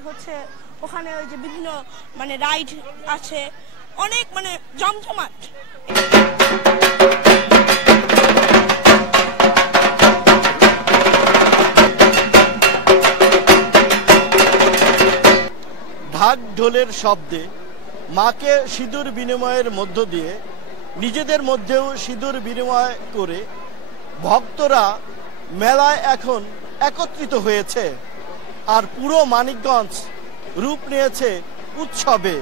আর হচ্ছে ওখানে ওই যে বিভিন্ন মানে রাইড আছে, অনেক মানে জমজমাট। ঢাক ঢোলের শব্দে মাকে সিঁদুর বিনিময়ের মধ্য দিয়ে নিজেদের মধ্যেও সিঁদুর বিনিময় করে ভক্তরা মেলায় এখন একত্রিত হয়েছে। আর পুরো মানিকগঞ্জ রূপ নিয়েছে উৎসবে।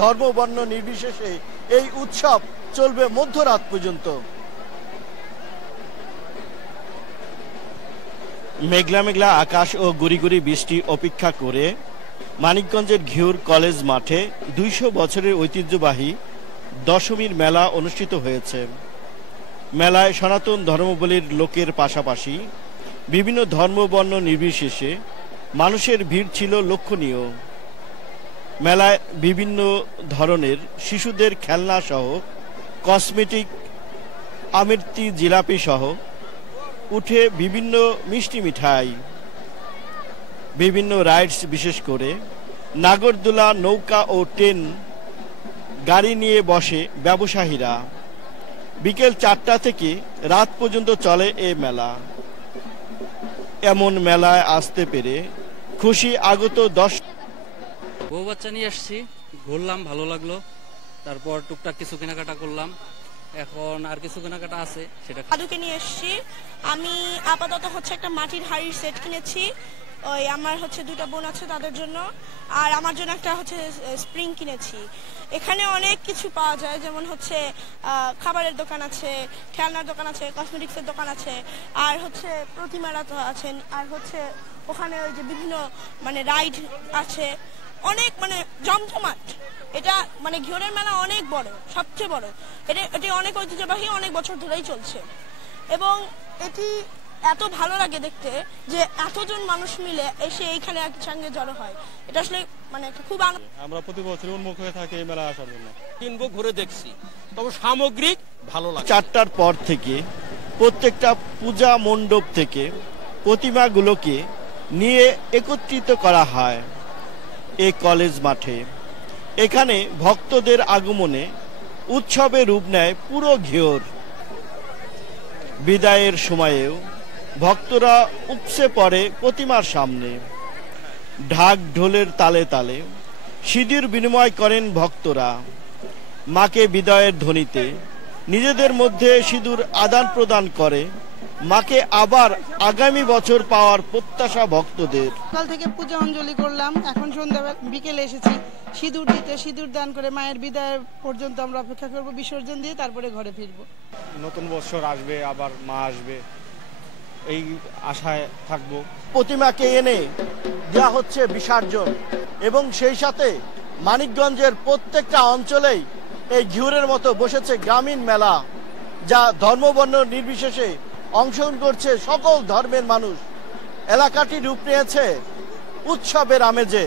ধর্ম বর্ণ নির্বিশেষে এই উৎসব চলবে মধ্যরাত পর্যন্ত। মেঘলা মেঘলা আকাশ ও গুড়ি গুড়ি বৃষ্টি অপেক্ষা করে মানিকগঞ্জের ঘিওর কলেজ মাঠে ২০০ বছরের ঐতিহ্যবাহী দশমীর মেলা অনুষ্ঠিত হয়েছে। মেলায় সনাতন ধর্মাবলম্বীর লোকের পাশাপাশি বিভিন্ন ধর্মবর্ণ নির্বিশেষে মানুষের ভিড় ছিল লক্ষণীয়। মেলায় বিভিন্ন ধরনের শিশুদের খেলনা সহ কসমেটিক, আমিরতি, জিলাপি সহ উঠে বিভিন্ন মিষ্টি মিঠাই, বিভিন্ন রাইডস, বিশেষ করে নাগরদোলা, নৌকা ও ট্রেন গাড়ি নিয়ে বসে ব্যবসায়ীরা। বিকেল ৪টা থেকে রাত পর্যন্ত চলে এ মেলা। এমন মেলায় আসতে পেরে খুশি আগত বউ বাচ্চা নিয়ে আসছি, ঘুরলাম, ভালো লাগলো। তারপর টুকটাক কিছু কেনাকাটা করলাম, এখন আর কিছু কেনাকাটা আছে সেটা। দাদুকে নিয়ে এসছি আমি, আপাতত হচ্ছে একটা মাটির হাড়ির সেট কিনেছি। ওই আমার হচ্ছে 2টা বোন আছে তাদের জন্য, আর আমার জন্য একটা হচ্ছে স্প্রিং কিনেছি। এখানে অনেক কিছু পাওয়া যায়, যেমন হচ্ছে খাবারের দোকান আছে, খেলনার দোকান আছে, কসমেটিক্সের দোকান আছে, আর হচ্ছে প্রতিমারা তো আছেন, আর হচ্ছে ওখানে ওই যে বিভিন্ন মানে রাইড আছে, অনেক মানে জমজমাট। এটা মানে ঘিওরের মেলা অনেক বড়, সবচেয়ে বড়। এটি অনেক ঐতিহ্যবাহী, অনেক বছর ধরেই চলছে, এবং এটি এত ভালো লাগে দেখতে যে এতজন মানুষ মিলে এসে এইখানে একসঙ্গে জড়ো হয়। এটা আসলে মানে খুব আমরা প্রতি বছর উন্মুখ হয়ে থাকি এই মেলা আসার জন্য। কিনবো, ঘুরে দেখছি, তবে সামগ্রিক ভালো লাগে। ৪টার পর থেকে প্রত্যেকটা পূজা মণ্ডপ থেকে প্রতিমাগুলোকে নিয়ে একত্রিত করা হয় এই কলেজ মাঠে। এখানে ভক্তদের আগমনে উৎসবে রূপ নেয় পুরো ঘিওর। বিদায়ের সময়েও ভক্তরা উপচে পড়ে প্রতিমার সামনে। ঢাক ঢোলের তালে তালে সিঁদুর বিনিময় করেন ভক্তরা। মাকে বিদায়ের ধ্বনিতে নিজেদের মধ্যে সিঁদুর আদান প্রদান করে মাকে আবার আগামী বছর পাওয়ার প্রত্যাশা ভক্তদের। সকাল থেকে পূজা অঞ্জলি করলাম, এখন সন্ধ্যা বিকেলে এসেছি সিঁদুর দিতে। সিঁদুর দান করে মায়ের বিদায় পর্যন্ত আমরা অপেক্ষা করব, বিসর্জন দিয়ে তারপরে ঘরে ফিরবো। নতুন বছর আসবে, আবার মা আসবে, এই আশায় থাকবো। প্রতিমাকে এনে দেওয়া হচ্ছে বিসর্জন, এবং সেই সাথে মানিকগঞ্জের প্রত্যেকটা অঞ্চলেই এই ঘিওরের মতো বসেছে গ্রামীণ মেলা, যা ধর্মবর্ণ নির্বিশেষে অংশগ্রহণ করছে সকল ধর্মের মানুষ। এলাকাটি রূপ নিয়েছে উৎসবের আমেজে।